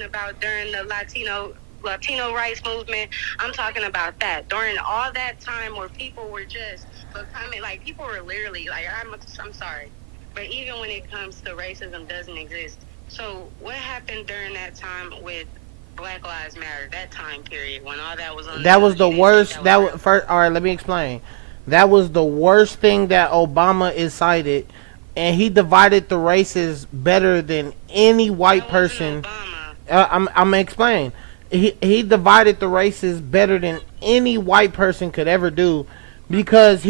talking about during the Latino rights movement. I'm talking about that. During all that time where people were just becoming, like, people were literally, like, I'm sorry. But even when it comes to racism doesn't exist. So what happened during that time with Black Lives Matter, that time period, when all that was on That the was news, the you didn't think worst. that was That real? was first. All right, let me explain. That was the worst thing that Obama incited, and he divided the races better than any white That wasn't person. Obama. I'm gonna explain. He divided the races better than any white person could ever do, because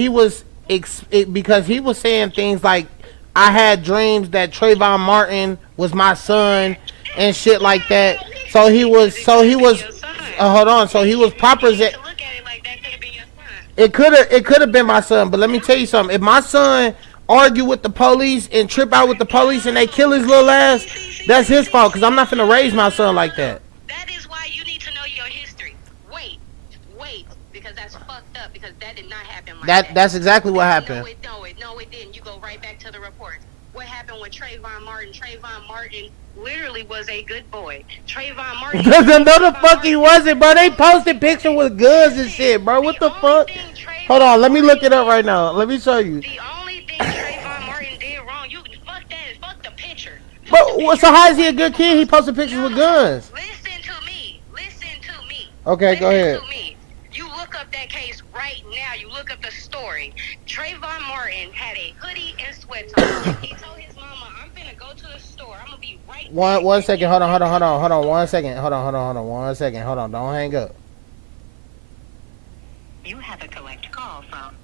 because he was saying things like, "I had dreams that Trayvon Martin was my son," and shit like that. So he was. Because it So could he have been was. your son. Hold on. So he was You proper. need to look at it like that could have been your son. It could have been my son, but let me tell you something. If my son argue with the police and trip out with the police and they kill his little ass, that's his fault. Cause I'm not finna raise my son like that. That is why you need to know your history. Wait, because that's fucked up. Because that did not happen like that. That's exactly what happened. No, it didn't. You go right back to the reports. What happened with Trayvon Martin? Trayvon Martin literally was a good boy. Trayvon Martin. No, the fuck he wasn't, bro. They posted pictures with guns and shit, bro. What the fuck? Hold on, let me look it up right now. Let me show you. The only thing Trayvon Martin did wrong, you fuck that, fuck the picture. But so how is he a good kid? He posted pictures with guns. Listen to me. Okay, go ahead. To me. You look up that case right now. You look up the story. Trayvon Martin had a hoodie and sweats on. He told his mama, "I'm finna go to the store. I'm gonna be right back." One second. Hold on. 1 second. Hold on. 1 second. Hold on. Don't hang up. You have a collect call from.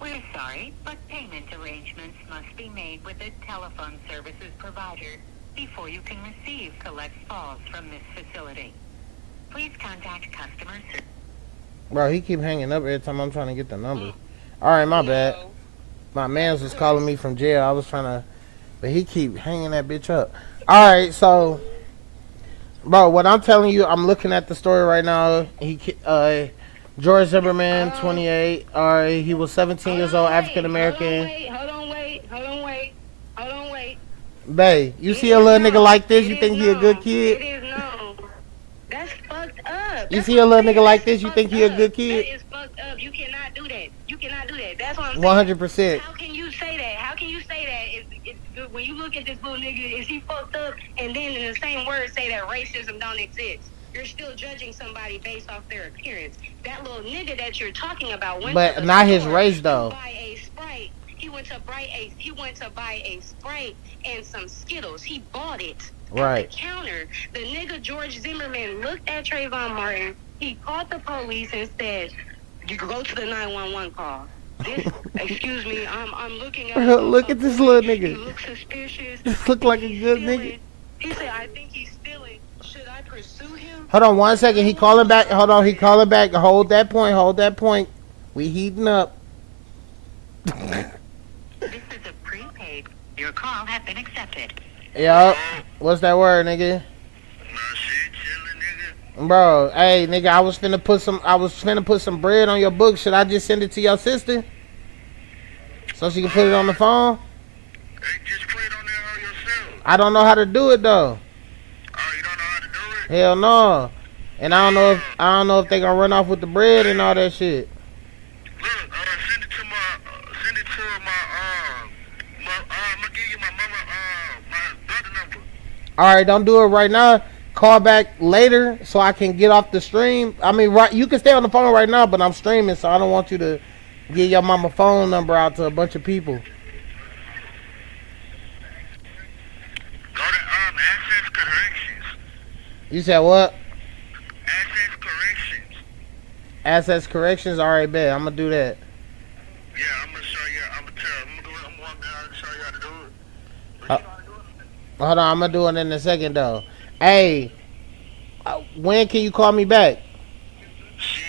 We're sorry, but payment arrangements must be made with a telephone services provider before you can receive collect calls from this facility. Please contact customer service. Bro, he keep hanging up every time I'm trying to get the number. All right, my bad. My man's was calling me from jail. I was trying to, but he keep hanging that bitch up. All right, so, bro, what I'm telling you, I'm looking at the story right now. George Zimmerman, 28. All right, he was 17 years old, African American. Hold on, wait. Bae, you see a little nigga like this, you think he a good kid? It is known. That's fucked up. You see a little nigga like this, you think he a good kid? That is fucked up. You cannot do that. That's what I'm saying. 100%. How can you say that? When you look at this little nigga, is he fucked up? And then in the same words say that racism don't exist. You're still judging somebody based off their appearance. That little nigga that you're talking about went But to the not his store race, to though. buy a Sprite. He went to buy a Sprite and some Skittles. He bought it Right. at the counter. The nigga George Zimmerman looked at Trayvon Martin. He called the police and said, "You can go to the 911 call." Excuse me, I'm looking at. Bro, look at this little nigga. He looks suspicious. This look like a good nigga. He said, "I think he's stealing. Should I pursue him?" Hold on 1 second. He calling back. Hold on. He calling back. Hold that point. We heating up. This is a prepaid. Your call has been accepted. Yup. What's that word, nigga? Bro, hey, nigga, I was finna put some bread on your book. Should I just send it to your sister? So she can put it on the phone? Hey, just put it on there yourself. I don't know how to do it though. Oh, you don't know how to do it? Hell no. And I don't know if they gonna run off with the bread and all that shit. Look, send it to my, I'm gonna give you my brother number. Alright, don't do it right now. Call back later so I can get off the stream. I mean, right, you can stay on the phone right now, but I'm streaming, so I don't want you to get your mama phone number out to a bunch of people. Go to, Access Corrections. You said what? Access Corrections. Access Corrections? Alright, bet. I'm gonna do that. Yeah, I'm gonna show you, I'm walking down and show you how to do it. Hold on, I'm gonna do it in a second though. Hey, when can you call me back? Shit,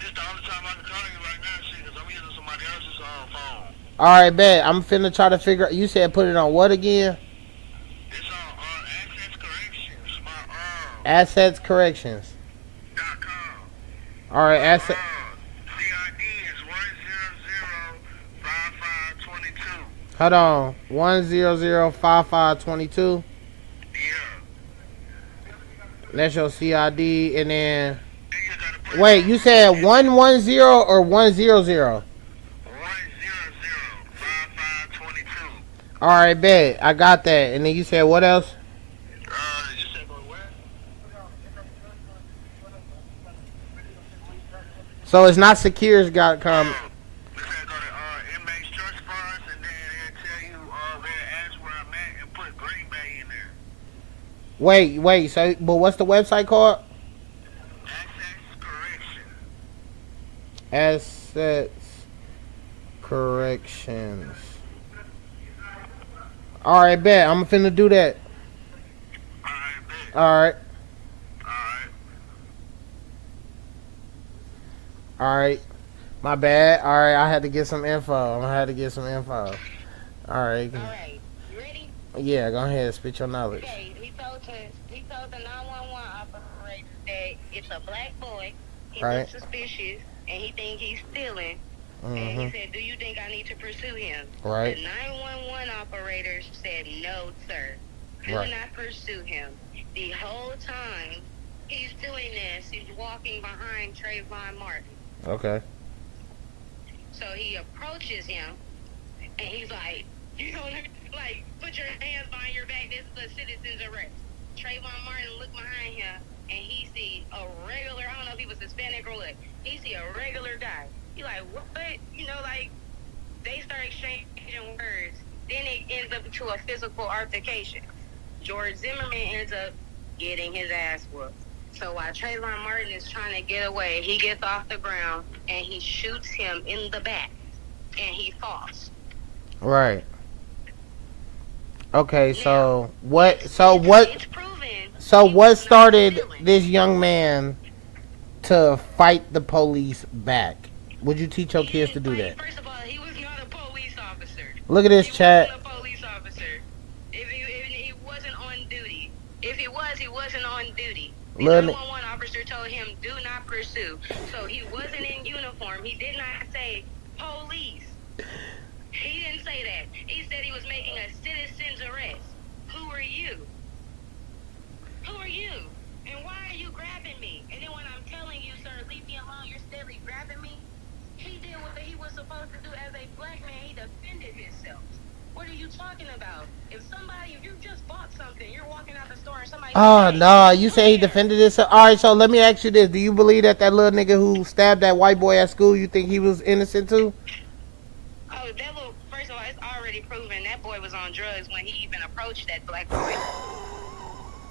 this the only time I can call you right now, shit, because I'm using somebody else's phone. Alright, bet. I'm finna try to figure out. You said put it on what again? It's on Access Corrections, Assets Corrections. .com. Alright, asset. CID is 1005522. Hold on. 1005522. Yeah. That's your CID, and then Then you gotta put wait, you said 110 or 100? 1005522. All right, bet I got that. And then you said what else? You said go where? So it's not secures.com. You said go to inmates trust funds, and then it'll tell you where ask where I'm at and put Green Bay in there. Wait. So, but what's the website called? Access correction. Assets corrections. All right, bet. I'm finna do that. Alright, bet. All right. Alright. All right. My bad. All right, I had to get some info. All right. All right, you ready? Yeah, go ahead. Spit your knowledge. Okay, he told the 911 operator that it's a black boy. He Right. looks suspicious, and he think he's stealing. And he Mm-hmm. said, "Do you think I need to pursue him?" Right. The 911 operator said, "No, sir. Do Right. not pursue him." The whole time he's doing this, he's walking behind Trayvon Martin. Okay. So he approaches him, and he's like, like, put your hands behind your back. This is a citizen's arrest. Trayvon Martin looked behind him, and he see a regular, I don't know if he was Hispanic or what. He see a regular guy. He like, what? Like, they start exchanging words. Then it ends up to a physical altercation. George Zimmerman ends up getting his ass whooped. So while Trayvon Martin is trying to get away, he gets off the ground and he shoots him in the back, and he falls. Right. Okay, so Now, what? It's proven. So he what was not started stealing. this young man to fight the police back? Would you teach your He kids to didn't do fight. that? First of all, he was not a police officer. Look at this He chat. wasn't a police officer. If he wasn't on duty. If he was, he wasn't on duty. The Little- 911 officer told him, "Do not pursue." So he wasn't in uniform. He did not say police. He didn't say that. He said he was making a citizen's arrest. Who are you? Who are you? And why are you grabbing me? And then when I'm telling you, sir, leave me alone, you're steadily grabbing me. He did what he was supposed to do as a black man. He defended himself. What are you talking about? If you just bought something, you're walking out the store and somebody. Oh says, no, "Hey, you come say he here." defended himself. All right, so let me ask you this: do you believe that little nigga who stabbed that white boy at school, you think he was innocent too? Oh, that little. First of all, it's already proven that boy was on drugs when he even approached that black boy.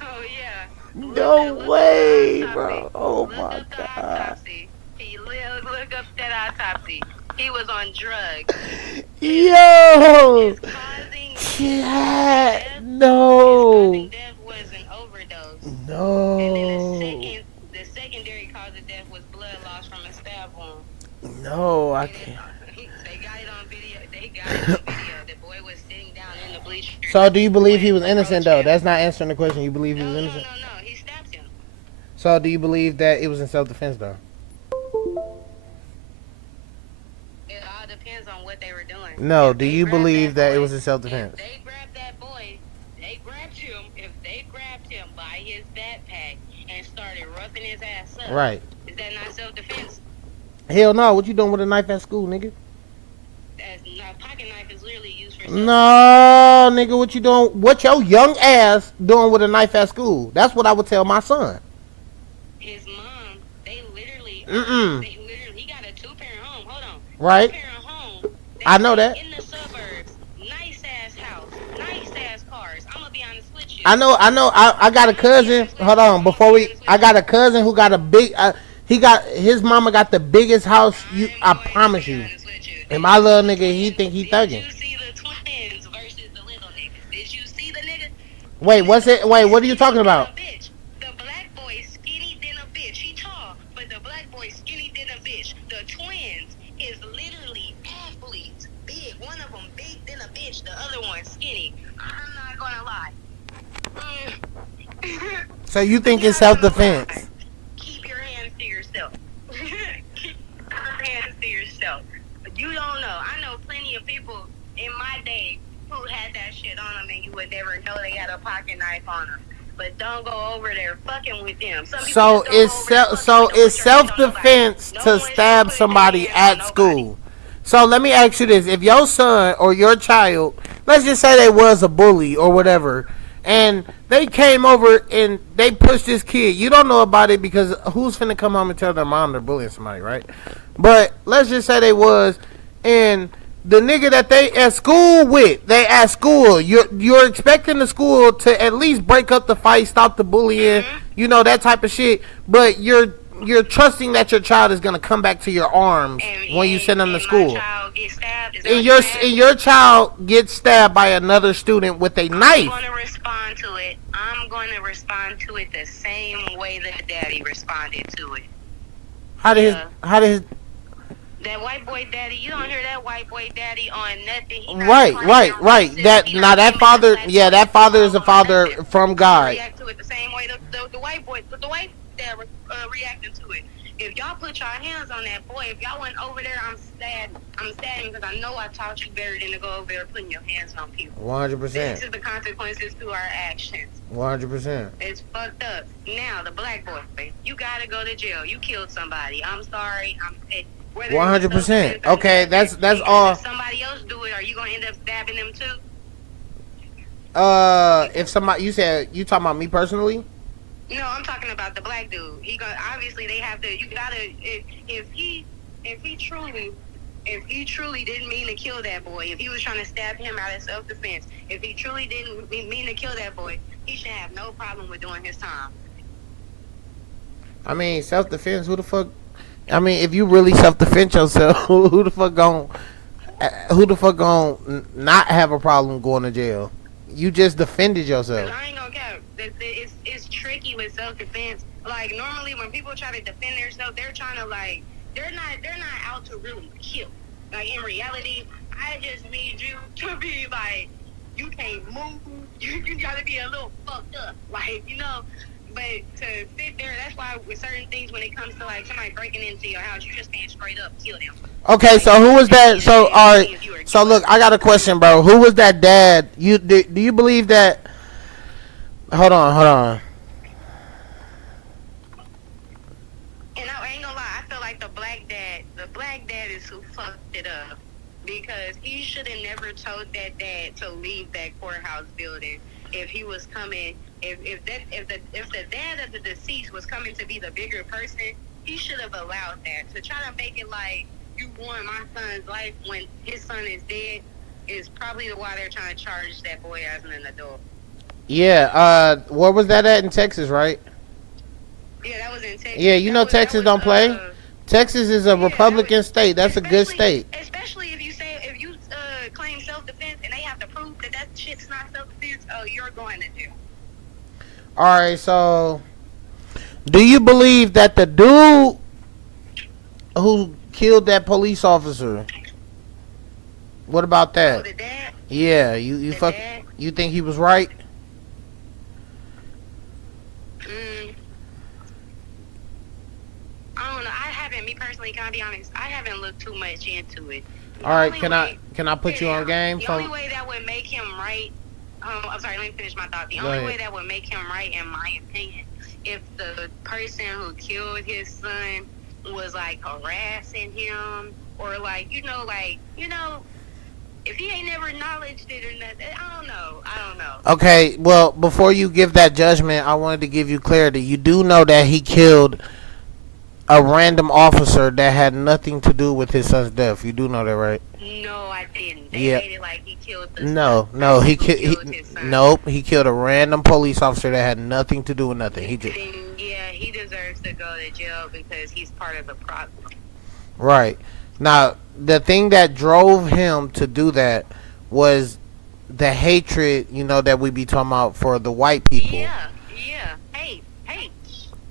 Oh yeah. No Look way, up the bro. autopsy. Oh Look my up the god. autopsy. Look up that autopsy. He was on drugs. Yo, His causing chat. death, No, his causing death was an overdose. And then no, the secondary cause of death was blood loss from a stab wound. no. I And it- can't. They got it on video. The boy was sitting down in the bleachers. So, do you believe he was When innocent approached though? him. That's not answering the question. You believe he No, was no, no, innocent? no. He stabbed him. So, do you believe that it was in self-defense though? It all depends on what they were doing. No. If Do they you grabbed believe that it boy- was in self-defense? If they grabbed that boy, they grabbed him. If they grabbed him by his backpack and started roughing his ass up, Right. is that not self-defense? Hell no. What you doing with a knife at school, nigga? That's not, pocket knife is literally used for No, nigga. What you doing? What your young ass doing with a knife at school? That's what I would tell my son. His mom, they literally, he got a two-parent home. Hold on. Right. Two-parent home. They I know live that. In the suburbs, nice-ass house, nice-ass cars. I'm gonna be honest with you. I know. I got a cousin. Hold on. I got a cousin who got a big. His mama got the biggest house. I promise you. And my little nigga, he think he thugging. Did you see the twins versus the little niggas? Did you see the nigga? Wait, what's it? Wait, what are you talking about? Bitch. The black boy skinny than a bitch. He tall, but the black boy skinny than a bitch. The twins is literally athletes. Big. One of them big than a bitch. The other one skinny. I'm not gonna lie. So you think it's self-defense? Keep your hands to yourself. Keep your hands to yourself. You don't know. I know plenty of people in my day who had that shit on them and you would never know they had a pocket knife on them. but don't go over there fucking with them. Some people So just don't it's go over there so fucking with it's them, put your hands on self-defense nobody. to No one should stab put their somebody hands on at nobody. school. So let me ask you this: if your son or your child, let's just say they was a bully or whatever, and they came over and they pushed this kid, you don't know about it because who's finna come home and tell their mom they're bullying somebody, right? But let's just say they was, and the nigga that they at school with, they at school. You're expecting the school to at least break up the fight, stop the bullying, you know, that type of shit. But you're trusting that your child is gonna come back to your arms when you send them to school. My child gets stabbed. Is that And what you're saying? your child gets stabbed by another student with a I'm knife. going to respond to it. I'm going to respond to it the same way that daddy responded to it. How did his That white boy daddy, you don't hear that white boy daddy on nothing. He not right, claiming right, no right. racism. That He now not that claiming father, black yeah, that boy. father is a On father nothing. from I'm God. react to it the same way the white boy, the white dad reacting to it. If y'all put your hands on that boy, if y'all went over there, I'm sad because I know I taught you better than to go over there putting your hands on people. 100%. This is the consequences to our actions. 100%. It's fucked up. Now, the black boy, you gotta go to jail. You killed somebody. I'm sorry. 100%. Okay, that's all. If somebody else do it, are you gonna end up stabbing them too? If somebody, you said you talking about me personally? No, I'm talking about the black dude. He got obviously they have to. You gotta if he truly didn't mean to kill that boy, if he was trying to stab him out of self-defense, if he truly didn't mean to kill that boy, he should have no problem with doing his time. I mean, self-defense. Who the fuck? I mean, if you really self-defend yourself, who the fuck gon' not have a problem going to jail? You just defended yourself. I ain't gonna cap. It's tricky with self-defense. Like normally when people try to defend themselves, they're trying to they're not out to really kill. Like in reality, I just need you to be like you can't move. You gotta be a little fucked up, But to sit there, that's why with certain things, when it comes to somebody breaking into your house, you just can't straight up kill them. Okay, so who was that? So all right. So look, I got a question, bro. Who was that dad? Do you believe that? Hold on. And I ain't gonna lie, I feel like the black dad is who fucked it up because he should have never told that dad to leave that courthouse building if he was coming. If the dad of the deceased was coming to be the bigger person, he should have allowed that. To try to make it like you won my son's life when his son is dead is probably why they're trying to charge that boy as an adult. Yeah. Where was that at in Texas, right? Yeah, that was in Texas. Yeah, you know Texas don't play. Texas is a Republican state. That's a good state. Especially if you claim self-defense and they have to prove that shit's not self-defense. Oh, you're going to jail. All right. So, do you believe that the dude who killed that police officer? What about that? Oh, the dad? Yeah, you think he was right? I don't know. Me personally, can I be honest? I haven't looked too much into it. All right, can I put you on game? The only way that would make him right. I'm sorry. Let me finish my thought. The only way that would make him right, in my opinion, if the person who killed his son was harassing him, or if he ain't never acknowledged it or nothing. I don't know. Okay, well, before you give that judgment, I wanted to give you clarity. You do know that he killed a random officer that had nothing to do with his son's death. You do know that, right? No, I didn't. They Yeah. made it like he killed the No, he killed a random police officer that had nothing to do with nothing. He deserves to go to jail because he's part of the problem. Right. Now, the thing that drove him to do that was the hatred, that we be talking about for the white people. Yeah. Hate.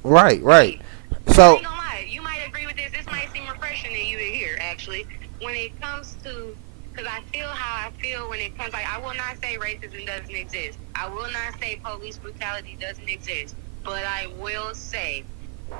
Right. Hate. So, I ain't gonna lie. You might agree with this. This might seem refreshing to you to hear, actually. When it comes to, because I feel how I feel when it comes, I will not say racism doesn't exist. I will not say police brutality doesn't exist. But I will say,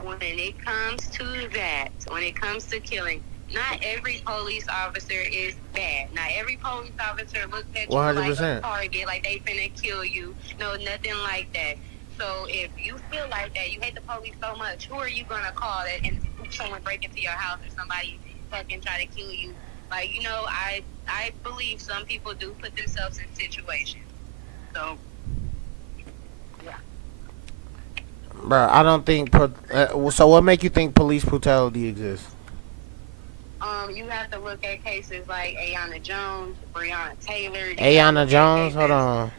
when it comes to that, when it comes to killing, not every police officer is bad. Not every police officer looks at you 100%. like a target, like they finna kill you. No, nothing like that. So if you feel like that, you hate the police so much, who are you gonna call that and someone break into your house or somebody fucking try to kill you? Like, you know, I believe some people do put themselves in situations. So yeah. Bro, I don't think. So, what make you think police brutality exists? You have to look at cases like Ayanna Jones, Breonna Taylor. Ayanna Jones? Hold on.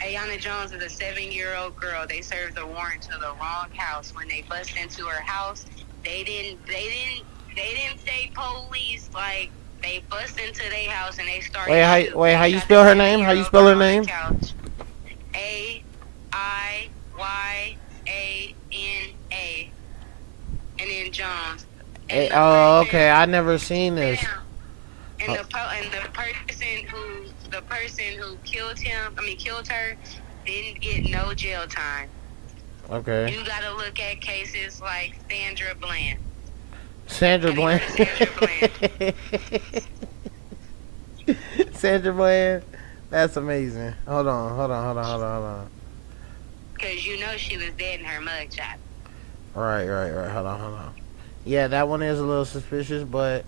Ayanna Jones is a 7-year-old girl. They served a warrant to the wrong house. When they bust into her house, they didn't say police. Like, they bust into their house and they started. How you spell her name? How you spell her name? Aiyana, and then Jones. Okay. I never seen this. And the person who killed her, didn't get no jail time. Okay. You gotta look at cases like Sandra Bland. Sandra Bland. Sandra Bland. That's amazing. Hold on. Because you know she was dead in her mugshot. Right. Hold on. Yeah, that one is a little suspicious, but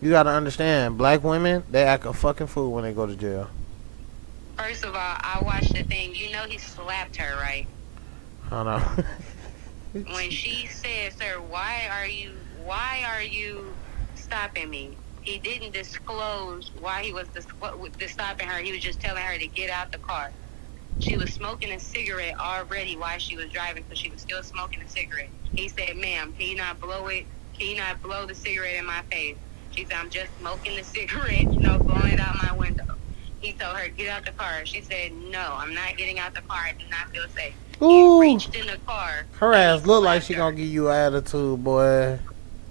you gotta understand, black women, they act a fucking fool when they go to jail. First of all, I watched the thing. You know he slapped her, right? Hold on. When she said, "Sir, why are you stopping me?" He didn't disclose why he was stopping her. He was just telling her to get out the car. She was smoking a cigarette already while she was driving, so she was still smoking a cigarette. He said, "Ma'am, can you not blow it? Can you not blow the cigarette in my face?" She said, "I'm just smoking the cigarette, blowing it out my window." He told her, "Get out the car." She said, "No, I'm not getting out the car. I do not feel safe." Ooh. He reached in the car. Her ass look like she gonna give you an attitude, boy.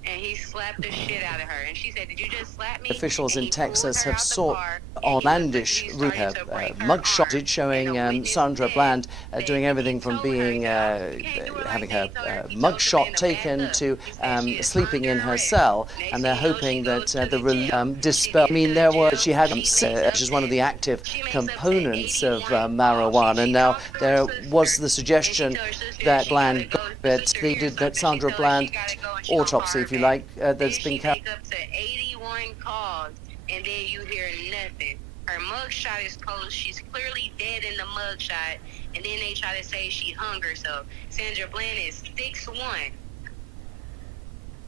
And he slapped the shit out of her. And she said, "Did you just slap me?" Officials in Texas have sought outlandish mugshotted showing Sandra Bland doing everything from being having her mugshot taken to sleeping in her cell, and they're hoping that the dispel. I mean, she had which is one of the active components of marijuana. Now there was the suggestion that that Sandra Bland autopsy, if you like, that's been carried. Up to 81 calls, and then you hear nothing. Her mugshot is posed. She's clearly dead in the mugshot, and then they try to say she hung herself. Sandra Bland is 6'1".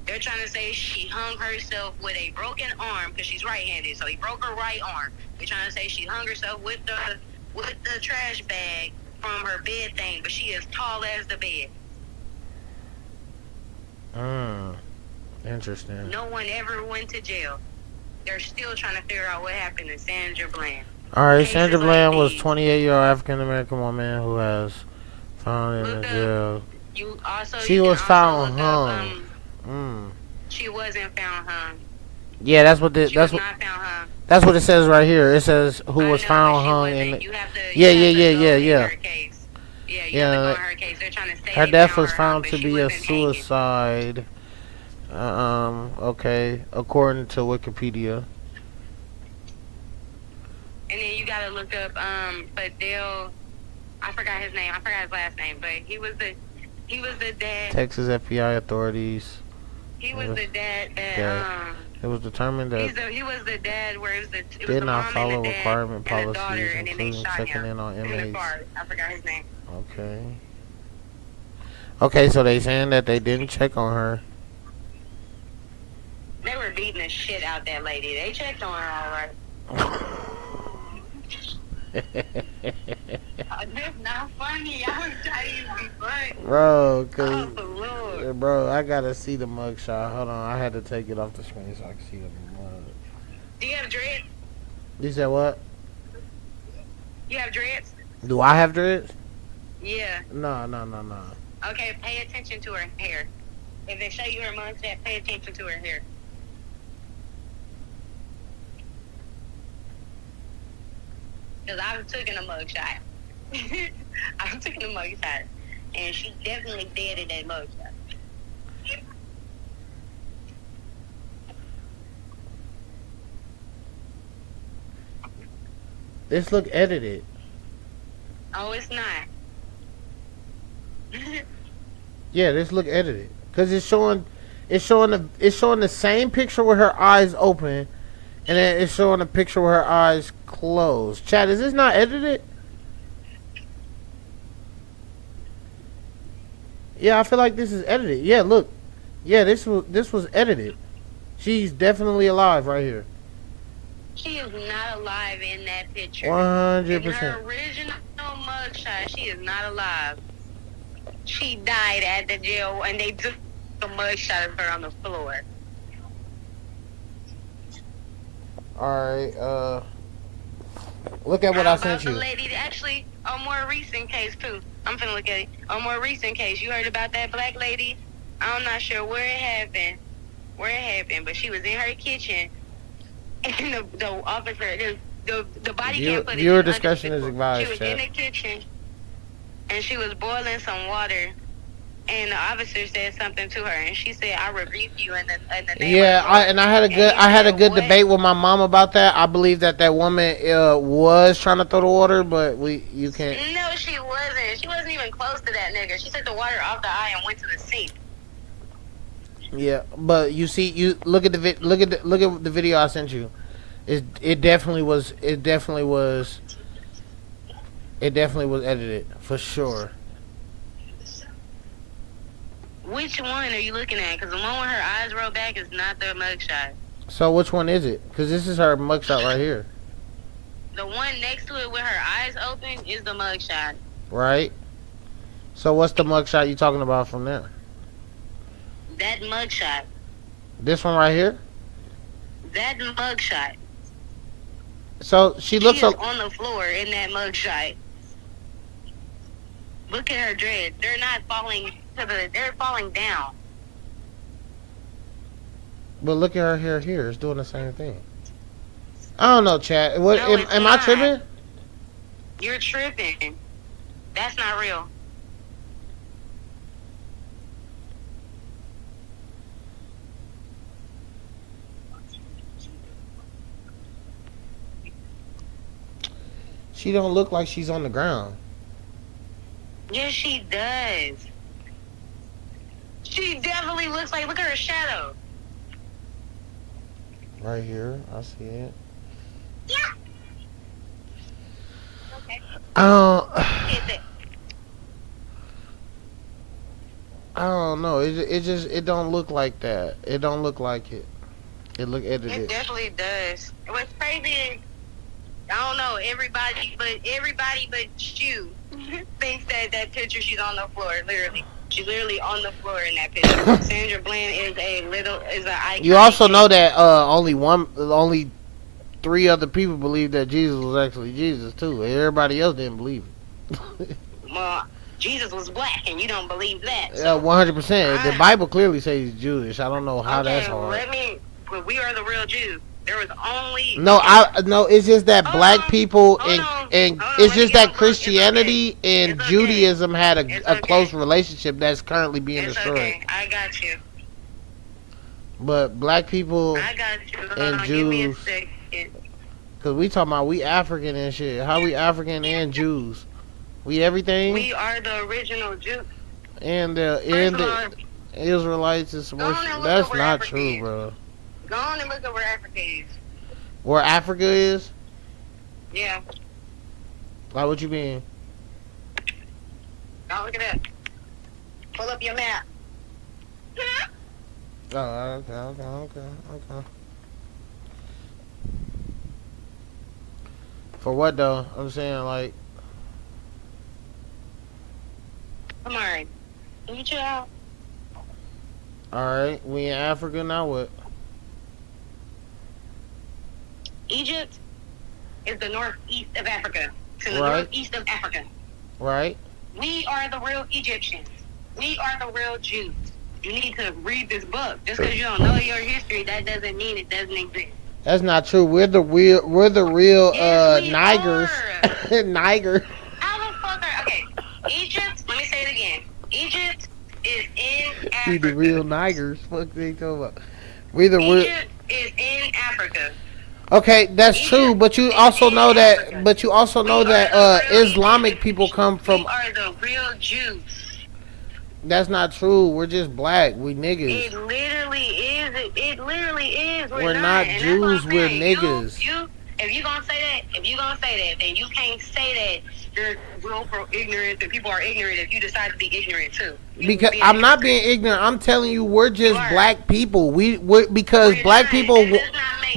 They're trying to say she hung herself with a broken arm because she's right-handed, so he broke her right arm. They're trying to say she hung herself with the trash bag from her bed thing, but she is tall as the bed. Interesting. No one ever went to jail. They're still trying to figure out what happened to Sandra Bland. Alright, Sandra Bland was 28-year-old African-American woman who has found in the jail. She was found hung. She wasn't found hung. Yeah, that's what it says right here. It says who was found hung in the... Yeah. Her death was found to be a suicide. Okay, according to Wikipedia. And then you gotta look up, Fidel. I forgot his name. I forgot his last name, but he was the dad. Texas FBI authorities. He was the dad that it was determined that he was the dad where it was did not follow requirement policies, and including checking in on inmates. I forgot his name. Okay, so they saying that they didn't check on her. They were beating the shit out that lady. They checked on her all right. That's not funny. I was trying to be funny. Bro, Lord. Bro, I gotta see the mugshot. Hold on, I had to take it off the screen so I can see the mug. Do you have dreads? You said what? You have dreads? Do I have dreads? Yeah. No. Okay, pay attention to her hair. If they show you her mugshot, pay attention to her hair. Because I've taken a mugshot. And she's definitely dead in that mugshot. This look edited. Oh, it's not. Yeah, this look edited because it's showing the same picture with her eyes open, and then it's showing a picture with her eyes closed. Chat, is this not edited? Yeah, I feel like this is edited. Yeah, look. Yeah, this was edited. She's definitely alive right here. She is not alive in that picture. 100%. In her original mugshot, she is not alive. She died at the jail, and they took a mugshot of her on the floor. Alright, look at what I sent you. The lady, actually, a more recent case, too. I'm finna look at it. A more recent case. You heard about that black lady? I'm not sure where it happened. But she was in her kitchen, and the officer, the body cam footage. Viewer discussion is advised. She was in the kitchen, and she was boiling some water, and the officer said something to her, and she said, "I rebuke you in the name." Yeah, I had a good debate with my mom about that. I believe that woman was trying to throw the water, but you can't. No, she wasn't. She wasn't even close to that nigga. She took the water off the eye and went to the sink. Yeah, but you see, you look at the video I sent you. It definitely was edited for sure. Which one are you looking at? Because the one with her eyes rolled back is not the mugshot. So which one is it? Because this is her mugshot right here. The one next to it with her eyes open is the mugshot. Right. So what's the mugshot you talking about from there? That mugshot. This one right here? That mugshot. So she looks is on the floor in that mugshot. Look at her dreads. They're not falling they're falling down. But look at her hair here. It's doing the same thing. I don't know, chat. What No, am I tripping? You're tripping. That's not real. She don't look like she's on the ground. Yes, she does. She definitely looks like, look at her shadow. Right here, I see it. Yeah. Okay. I don't know. It don't look like that. It don't look like it. It look edited. It definitely does. What's crazy, I don't know, everybody but you thinks that picture she's on the floor, literally. She's literally on the floor in that picture. Sandra Bland is an icon. You also know that only 3 other people believe that Jesus was actually Jesus too. Everybody else didn't believe it. Well, Jesus was black, and you don't believe that. So. 100%. The Bible clearly says he's Jewish. I don't know how that's hard. We are the real Jews. There was only... No, it's just that black people and it's just that Christianity and Judaism had a close relationship that's currently being destroyed. Okay, I got you. But black people and Jews, because we talking about we African and shit. How we African and Jews? We everything. We are the original Jews. And the Israelites is supposed to... That's not true, bro. Go on and look at where Africa is. Where Africa is? Yeah. Like what you mean? Go look at that. Pull up your map. Oh, okay. For what though? I'm saying like... Come on. Can you chill out? Alright, we in Africa, now what? Egypt is the northeast of Africa. To the Right. northeast of Africa. Right? We are the real Egyptians. We are the real Jews. You need to read this book. Just because you don't know your history, that doesn't mean it doesn't exist. That's not true. We're the real Yes, we Nigers. are. Niger. How the fuck are... Okay, Egypt, let me say it again. Egypt is in We Africa. the real Nigers. Fuck they talking about. We the real... Egypt is in Africa. Okay, that's Egypt true, but you is also in know that. Africa. But you also know We are that the real Islamic Egyptians. people come from. We are the real Jews. That's not true. We're just black. We niggas. It literally is. It literally is. We're not And Jews. that's what We're I'm saying. niggas. If you gonna say that, then you can't say that you're willful ignorance and people are ignorant if you decide to be ignorant too. Because I'm not being ignorant. I'm telling you, we're just black people. Because black people,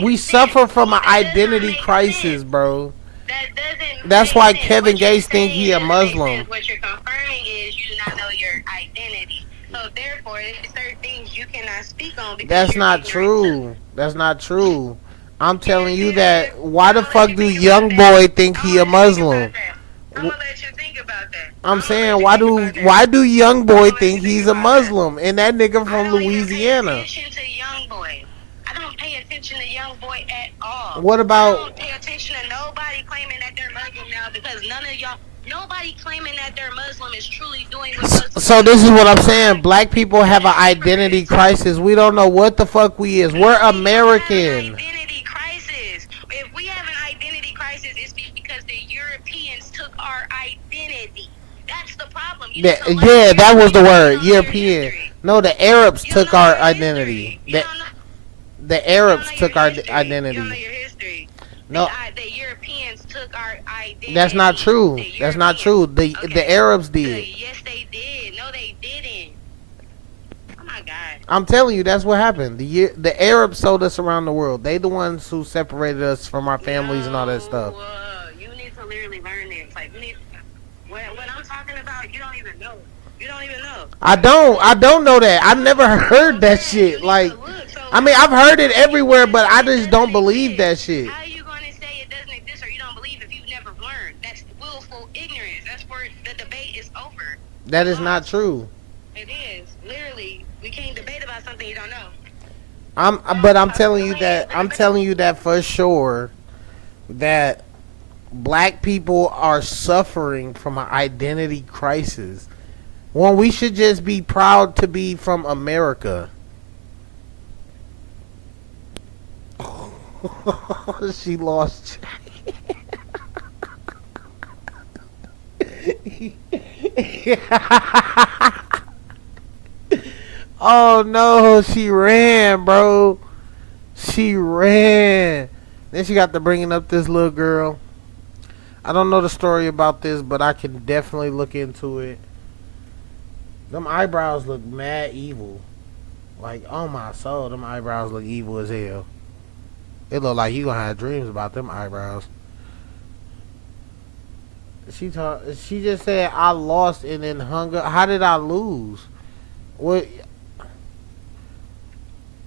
we suffer from an identity crisis, bro. That doesn't. That's why make sense. Kevin What you're Gates think saying he a doesn't make Muslim. sense. What you're confirming is you do not know your identity. So therefore, there's certain things you cannot speak on because That's you're not ignorant true. too. That's not true. I'm telling you that. Why the fuck do young boy think he a Muslim? I'm gonna let you think about that. I'm saying why do young boy think he's a Muslim and that nigga from Louisiana? I don't pay attention to young boy. I don't pay attention to young boy at all. What about? I don't pay attention to nobody claiming that they're Muslim now because none of y'all. Nobody claiming that they're Muslim is truly doing what Muslims So this is do. what I'm saying. Black people have an identity crisis. We don't know what the fuck we is. We're American. Identity crisis. If we have an identity crisis, it's because the Europeans took our identity. That's the problem. You need to learn Yeah, that was the you word. don't know your European. history. No, the Arabs You don't took know our your history. identity. You don't know- The you don't Arabs know took your our history. You don't know identity. your history. No, The Europeans took our identity. that's not true. The That's not Europeans. true. The Okay. Arabs did. Yes, they did. No, they didn't. Oh my God. I'm telling you, that's what happened. The Arabs sold us around the world. They the ones who separated us from our families and all that stuff. You need to literally learn this. Like, what I'm talking about, you don't even know. You don't even know. I don't know that. I've never heard that shit. Like, I mean, I've heard it everywhere, but I just don't believe that shit. How are you going to say it doesn't exist or you don't believe if you've never learned? That's willful ignorance. That's where the debate is over. That is not true. It is. Literally, we can't debate about something you don't know. But I'm telling you that for sure that black people are suffering from an identity crisis. When we should just be proud to be from America. She lost. Oh no, she ran, bro. She ran. Then she got to bringing up this little girl. I don't know the story about this, but I can definitely look into it. Them eyebrows look mad evil. Like, oh my soul, them eyebrows look evil as hell. It look like you gonna have dreams about them eyebrows. She just said I lost and then hung up. How did I lose? What?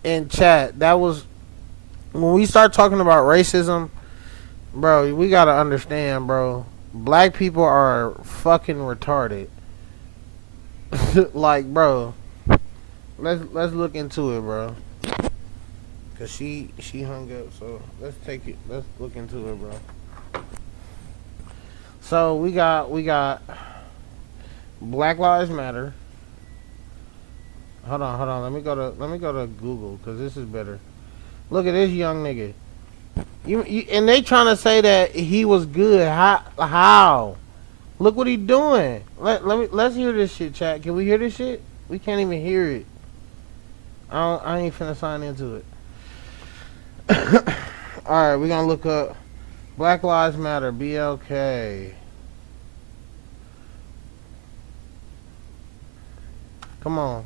In chat, that was when we start talking about racism, bro. We gotta understand, bro. Black people are fucking retarded. Like, bro, let's look into it, bro. Cause she hung up, so let's look into it, bro. So we got Black Lives Matter. Hold on. Let me go to Google because this is better. Look at this young nigga. You and they trying to say that he was good. How? Look what he doing. Let's hear this shit, chat. Can we hear this shit? We can't even hear it. I ain't finna sign into it. All right, we gonna look up Black Lives Matter, BLK. Come on.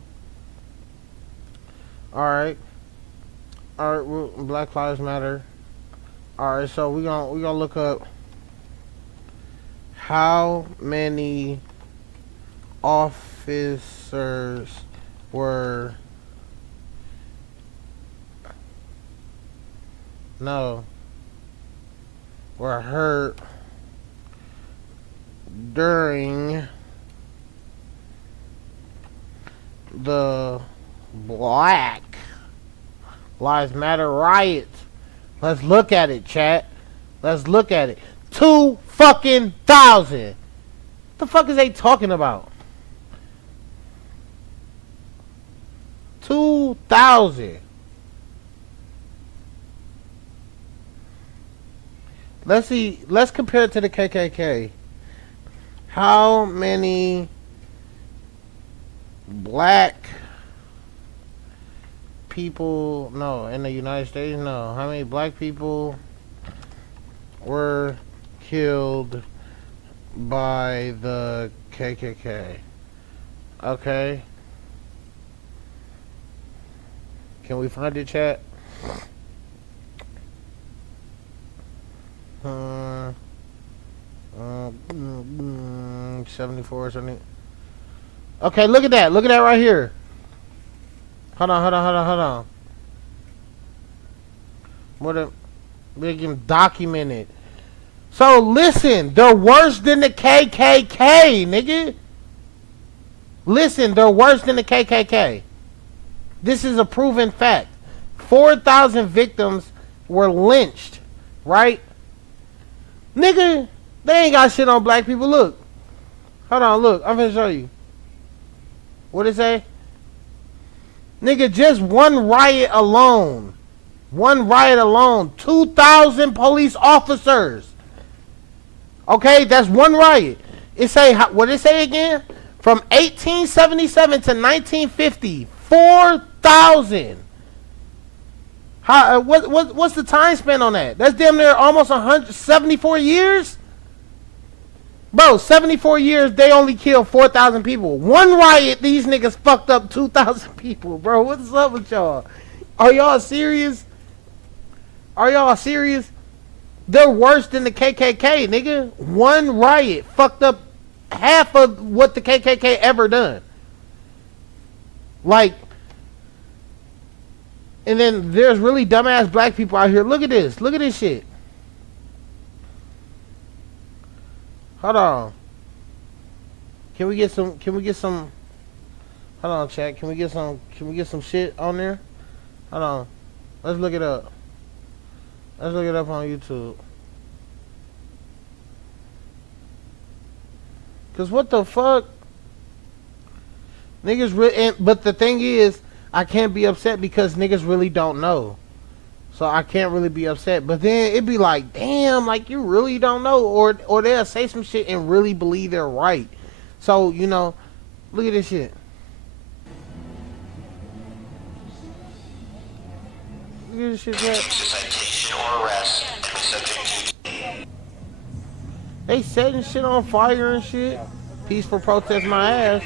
All right, Black Lives Matter. All right, so we gonna look up how many officers were hurt during the Black Lives Matter riots. Let's look at it, chat. Let's look at it. 2,000. What the fuck is they talking about? 2,000. Let's see. Let's compare it to the KKK. How many black people, no, in the United States, no. How many black people were killed by the KKK? Okay. Can we find it, chat? 74, 70. Okay, look at that. Look at that right here. Hold on. What a big documented. So listen, they're worse than the KKK, nigga. Listen, they're worse than the KKK. This is a proven fact. 4,000 victims were lynched, right? Nigga, they ain't got shit on black people. Look. Hold on, look. I'm finna show you. What it say? Nigga, just one riot alone. 2,000 police officers. Okay, that's one riot. It say, what it say again? From 1877 to 1950, 4,000. What's the time span on that? That's damn near almost 174 years? Bro, 74 years, they only killed 4,000 people. One riot, these niggas fucked up 2,000 people, bro. What's up with y'all? Are y'all serious? They're worse than the KKK, nigga. One riot fucked up half of what the KKK ever done. Like, and then there's really dumbass black people out here. Look at this. Look at this shit. Hold on. Can we get some hold on, chat. Can we get some shit on there? Hold on. Let's look it up. Let's look it up on YouTube. Cause what the fuck? Niggas but the thing is, I can't be upset because niggas really don't know. So I can't really be upset. But then it'd be like, damn, like you really don't know. Or they'll say some shit and really believe they're right. So, you know, look at this shit. Look at this shit, man. They setting shit on fire and shit. Peaceful protest my ass.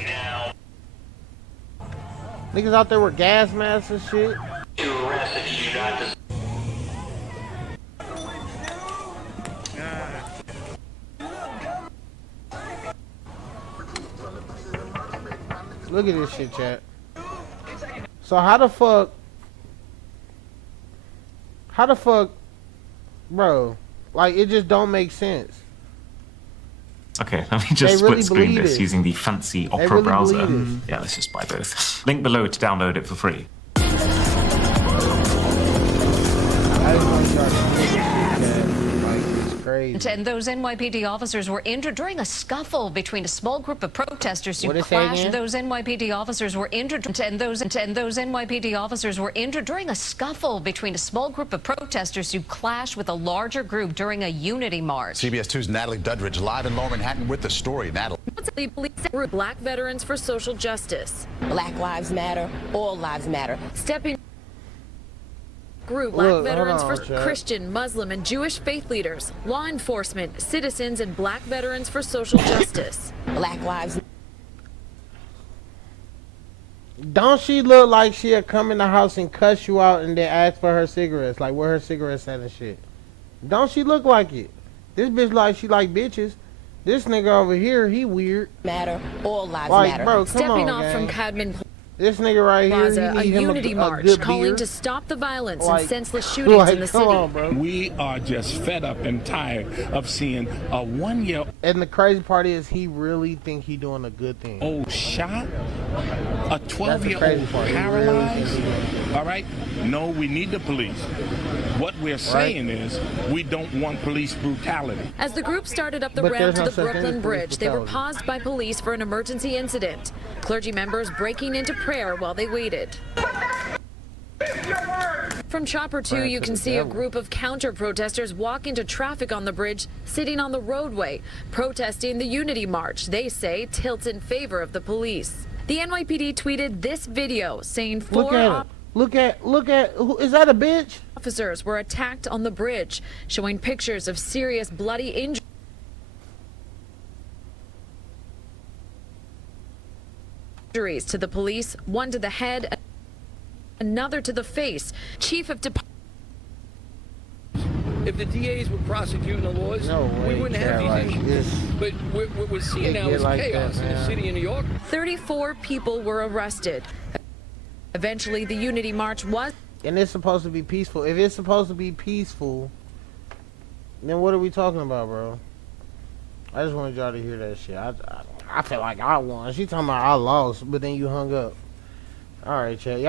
Niggas out there with gas masks and shit. Look at this shit, chat. So how the fuck, bro? Like, it just don't make sense. Okay, let me just split screen this using the fancy Opera browser. Yeah, let's just buy both. Link below to download it for free. And those NYPD officers were injured during a scuffle between a small group of protesters who clashed. Those NYPD officers were injured, and those NYPD officers were injured during a scuffle between a small group of protesters who clashed with a larger group during a unity march. CBS 2's Natalie Duddridge live in Lower Manhattan with the story. Natalie. Black Veterans for Social Justice. Black Lives Matter. All lives matter. Stepping group Black Veterans for Christian, Muslim, and Jewish faith leaders, law enforcement, citizens, and Black Veterans for Social Justice. Black Lives. Don't she look like she'll come in the house and cuss you out and then ask for her cigarettes, like where her cigarettes at and shit? Don't she look like it? This bitch like she like bitches. This nigga over here, he weird. Matter. All lives like, matter. Bro, come Stepping on, off gang. from Cadman This nigga right here, Plaza, a unity march calling to stop the violence and senseless shootings in the city. On, bro. We are just fed up and tired of seeing a 1 year. And the crazy part is, he really think he doing a good thing. Old shot, a 12-year-old paralyzed. All right, no, we need the police. What we're saying is, we don't want police brutality. As the group started up the ramp to the Brooklyn Bridge, they were paused by police for an emergency incident. Clergy members breaking into prayer while they waited. From Chopper 2, you can see a group of counter-protesters walk into traffic on the bridge, sitting on the roadway, protesting the Unity March they say tilts in favor of the police. The NYPD tweeted this video saying Look at is that a bitch? officers were attacked on the bridge, showing pictures of serious bloody injuries to the police, one to the head, another to the face. Chief of Department. If the DAs were prosecuting the laws, we wouldn't have these issues. But what we're seeing now is chaos in the city of New York. 34 people were arrested. Eventually, the Unity March was. And it's supposed to be peaceful. If it's supposed to be peaceful, then what are we talking about, bro? I just wanted y'all to hear that shit. I feel like I won. She talking about I lost, but then you hung up. All right, chat. Y'all